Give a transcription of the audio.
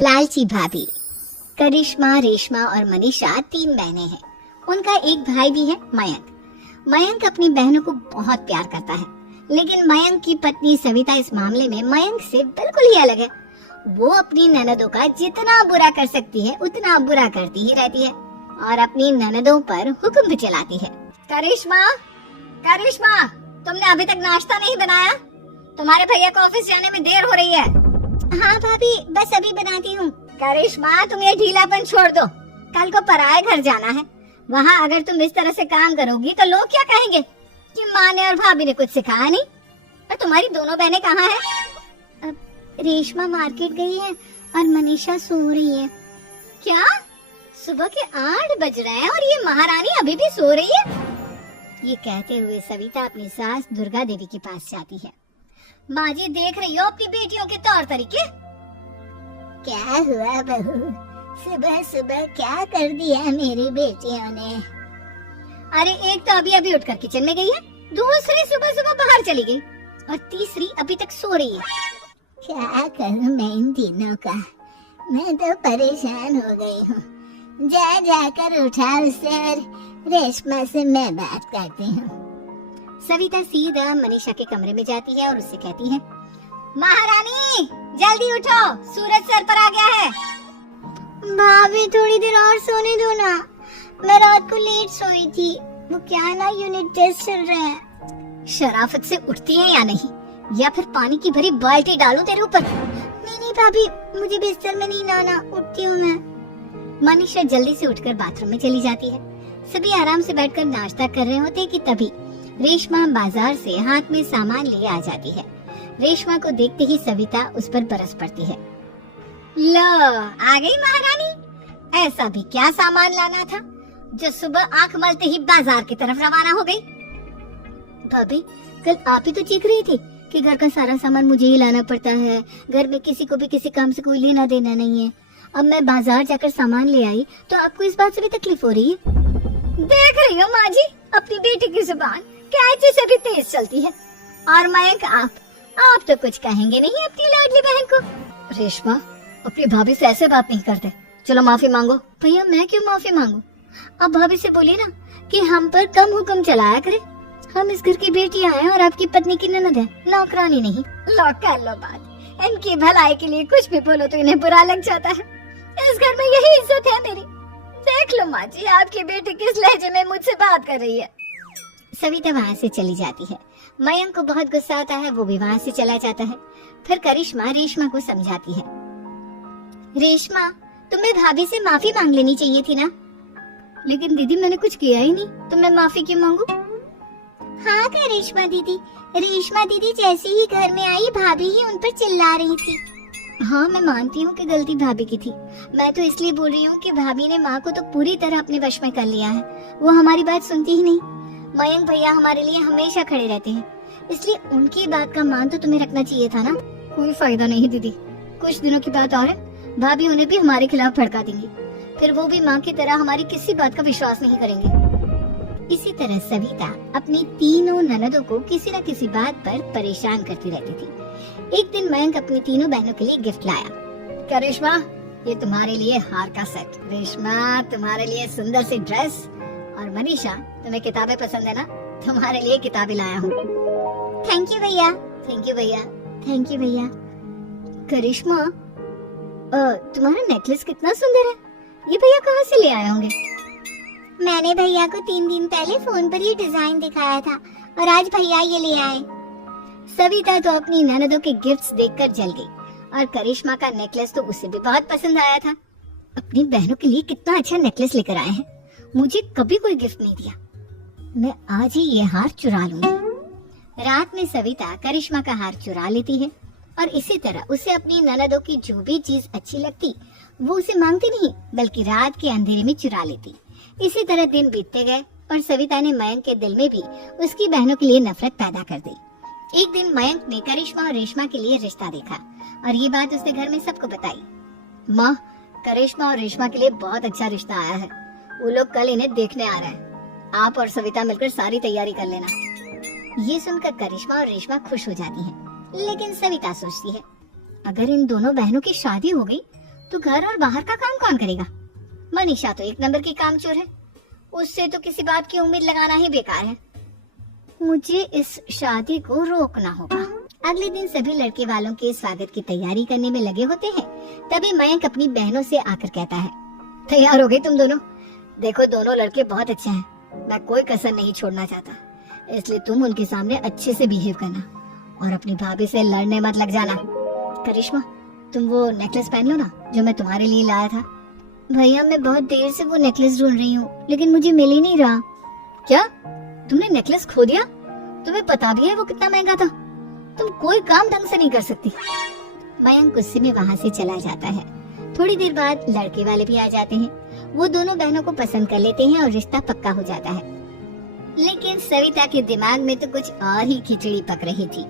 लालची भाभी। करिश्मा, रेशमा और मनीषा 3 बहनें हैं। उनका एक भाई भी है, मयंक। मयंक अपनी बहनों को बहुत प्यार करता है, लेकिन मयंक की पत्नी सविता इस मामले में मयंक से बिल्कुल ही अलग है। वो अपनी ननदों का जितना बुरा कर सकती है उतना बुरा करती ही रहती है और अपनी ननदों पर हुक्म भी चलाती है। करिश्मा, करिश्मा, तुमने अभी तक नाश्ता नहीं बनाया? तुम्हारे भैया को ऑफिस जाने में देर हो रही है। हाँ भाभी, बस अभी बनाती हूँ। करिश्मा, तुम ये ढीलापन छोड़ दो। कल को पराये घर जाना है। वहाँ अगर तुम इस तरह से काम करोगी तो लोग क्या कहेंगे कि माँ ने और भाभी ने कुछ सिखाया नहीं। और तुम्हारी दोनों बहनें कहाँ हैं? रेशमा मार्केट गई है और मनीषा सो रही है। क्या? सुबह के 8 बज रहे हैं और ये महारानी अभी भी सो रही है? ये कहते हुए सविता अपनी सास दुर्गा देवी के पास जाती है। माँ जी, देख रही हो अपनी बेटियों के तौर तरीके? क्या हुआ बहू, सुबह सुबह क्या कर दिया मेरी बेटियों ने? अरे एक तो अभी अभी उठकर किचन में गई है, दूसरी सुबह सुबह बाहर चली गई और तीसरी अभी तक सो रही है। क्या करूं मैं इन तीनों का, मैं तो परेशान हो गई हूँ। जा जाकर उठा उसे और रेशमा से मैं बात करती हूँ। सविता सीधा मनीषा के कमरे में जाती है और उससे कहती है, महारानी जल्दी उठो, सूरज सर पर आ गया है। भाभी थोड़ी देर और सोने दो ना, मैं रात को लेट सोई थी। वो क्या ना यूनिट टेस्ट चल रहे हैं। शराफत से उठती है या नहीं, या फिर पानी की भरी बाल्टी डालूं तेरे ऊपर? नहीं नहीं भाभी, मुझे बिस्तर में नहीं आना, उठती हूँ मैं। मनीषा जल्दी से उठकर बाथरूम में चली जाती है। सभी आराम से बैठकर नाश्ता कर रहे होते कि तभी रेशमा बाजार से हाथ में सामान लिए आ जाती है। रेशमा को देखते ही सविता उस पर बरस पड़ती है। लो, आ गई महारानी। ऐसा भी क्या सामान लाना था जो सुबह आंख मलते ही बाजार की तरफ रवाना हो गई? भाभी, कल आप ही तो चीख रही थी कि घर का सारा सामान मुझे ही लाना पड़ता है, घर में किसी को भी किसी काम से कोई लेना देना नहीं है। अब मैं बाजार जाकर सामान ले आई तो आपको इस बात से भी तकलीफ हो रही है? देख रही हो माँ जी, अपनी बेटी की जुबान कैंची से भी तेज चलती है। और मयंक, आप तो कुछ कहेंगे नहीं अपनी लाडली बहन को। रेशमा, अपनी भाभी से ऐसे बात नहीं करते। चलो माफी मांगो। भैया, मैं क्यों माफी मांगू? अब भाभी से बोलिए ना कि हम पर कम हुक्म चलाया करे। हम इस घर की बेटियां हैं और आपकी पत्नी की ननद है, नौकरानी नहीं। लो कर लो बात। इनकी भलाई के लिए कुछ भी बोलो तो इन्हें बुरा लग जाता है। इस घर में यही इज्जत है मेरी। देख लो माँ जी, आपकी बेटी किस लहजे में मुझसे बात कर रही है। सविता वहाँ से चली जाती है। मयंक को बहुत गुस्सा आता है, वो भी वहाँ से चला जाता है। फिर करिश्मा रेशमा को समझाती है, रेशमा, तुम्हें भाभी से माफी मांग लेनी चाहिए थी ना। लेकिन दीदी, मैंने कुछ किया ही नहीं, तो मैं माफी क्यों मांगू? हाँ करिश्मा दीदी, रेशमा दीदी जैसे ही घर में आई भाभी ही उन पर चिल्ला रही थी। हाँ, मैं मानती हूँ कि गलती भाभी की थी। मैं तो इसलिए बोल रही हूँ कि भाभी ने माँ को तो पूरी तरह अपने वश में कर लिया है। वो हमारी बात सुनती ही नहीं। मयंक भैया हमारे लिए हमेशा खड़े रहते हैं, इसलिए उनकी बात का मान तो तुम्हें रखना चाहिए था ना। कोई फायदा नहीं दीदी, कुछ दिनों की बात और है, भाभी उन्हें भी हमारे खिलाफ भड़का देंगी। फिर वो भी माँ की तरह हमारी किसी बात का विश्वास नहीं करेंगे। इसी तरह सविता अपनी तीनों ननदों को किसी न किसी बात पर परेशान करती रहती थी। एक दिन मयंक अपनी तीनों बहनों के लिए गिफ्ट लाया। क्या रेशमा, ये तुम्हारे लिए हार का सेट। रेशमा, तुम्हारे लिए सुंदर सी ड्रेस। और मनीषा, तुम्हें किताबें पसंद है ना, तुम्हारे लिए किताबें लाया हूँ। थैंक यू भैया। थैंक यू भैया। थैंक यू भैया। करिश्मा, तुम्हारा नेकलेस कितना सुंदर है, ये भैया कहाँ से ले आए होंगे? मैंने भैया को 3 दिन पहले फोन पर ये डिजाइन दिखाया था और आज भैया ये ले आए। सविता तो अपनी ननदों के गिफ्ट्स देखकर जल गई और करिश्मा का नेकलेस तो उसे भी बहुत पसंद आया था। अपनी बहनों के लिए कितना अच्छा नेकलेस लेकर आए हैं, मुझे कभी कोई गिफ्ट नहीं दिया। मैं आज ही ये हार चुरा लूंगी। रात में सविता करिश्मा का हार चुरा लेती है और इसी तरह उसे अपनी ननदों की जो भी चीज अच्छी लगती वो उसे मांगती नहीं, बल्कि रात के अंधेरे में चुरा लेती। इसी तरह दिन बीतते गए और सविता ने मयंक के दिल में भी उसकी बहनों के लिए नफरत पैदा कर दी। एक दिन मयंक ने करिश्मा और रेशमा के लिए रिश्ता देखा और ये बात उसने घर में सबको बताई। माँ, करिश्मा और रेशमा के लिए बहुत अच्छा रिश्ता आया है। वो लोग कल इन्हें देखने आ रहे हैं। आप और सविता मिलकर सारी तैयारी कर लेना। ये सुनकर करिश्मा और रेशमा खुश हो जाती हैं, लेकिन सविता सोचती है, अगर इन दोनों बहनों की शादी हो गई तो घर और बाहर का काम कौन करेगा? मनीषा तो एक नंबर की कामचोर है, उससे तो किसी बात की उम्मीद लगाना ही बेकार है। मुझे इस शादी को रोकना होगा। अगले दिन सभी लड़के वालों के स्वागत की तैयारी करने में लगे होते हैं। तभी मयंक अपनी बहनों से आकर कहता है, तैयार हो गई तुम दोनों? देखो दोनों लड़के बहुत अच्छे हैं, मैं कोई कसर नहीं छोड़ना चाहता, इसलिए तुम उनके सामने अच्छे से बिहेव करना और अपनी भाभी से लड़ने मत लग जाना। करिश्मा, तुम वो नेकलेस पहन लो ना जो मैं तुम्हारे लिए लाया था। भैया मैं बहुत देर से वो नेकलेस ढूंढ रही हूँ, लेकिन मुझे मिल ही नहीं रहा। क्या तुमने नेकलेस खो दिया? तुम्हें पता भी है वो कितना महंगा था? तुम कोई काम ढंग से नहीं कर सकती। मयंक गुस्से में वहाँ से चला जाता है। थोड़ी देर बाद लड़के वाले भी आ जाते हैं। वो दोनों बहनों को पसंद कर लेते हैं और रिश्ता पक्का हो जाता है। लेकिन सविता के दिमाग में तो कुछ और ही खिचड़ी पक रही थी।